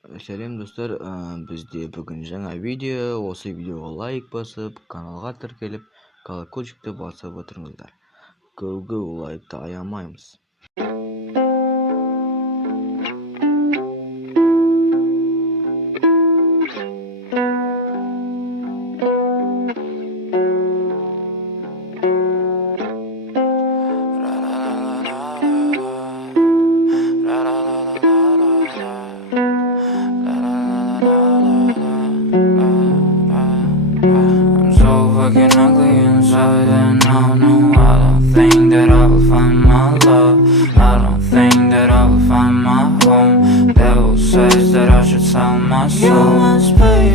Сәлем достар, бізде бүгін жаңа видео. Осы видеоға лайк басып, каналға тіркеліп, колокольчикті басып отырыңыздар. Go лайкты аямаймыз. I'm so fucking ugly inside, and I don't think that I will find my love. I don't think that I will find my home. Devil says that I should sell my soul. You must pay,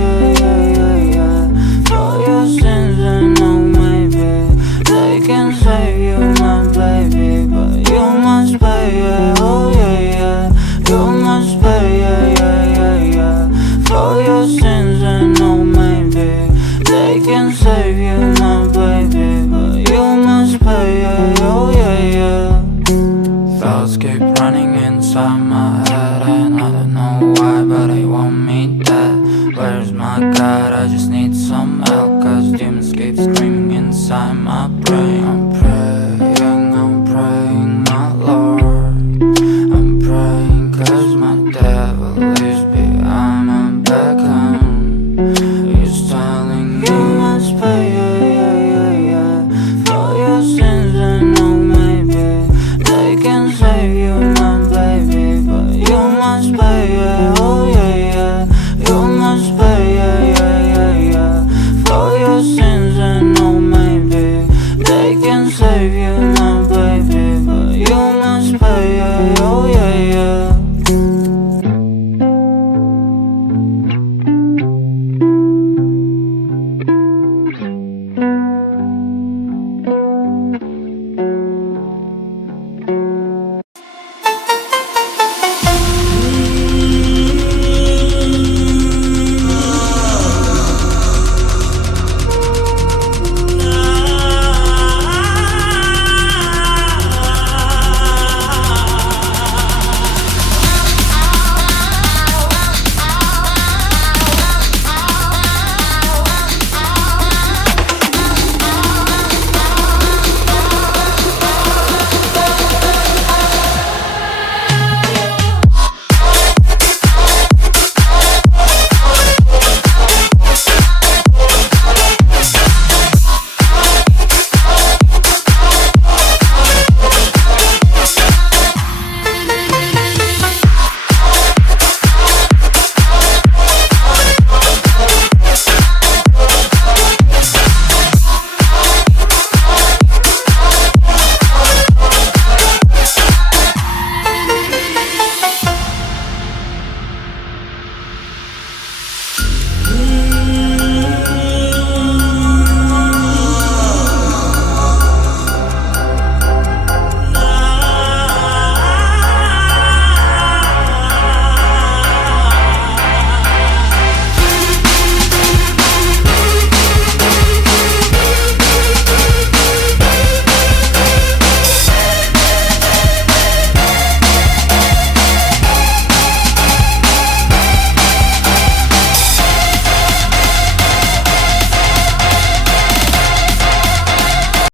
for your sins, and oh maybe they can save you, my baby, but you must pay, oh yeah. You must pay, for your sins, and oh maybe they can save you, my baby, but you must pay, oh yeah. Thoughts keep running inside my head, and I don't know why, but they want me dead. Where's my God? I just need some help, cause demons keep screaming inside my brain. I'm praying, my Lord. I'm praying cause my devil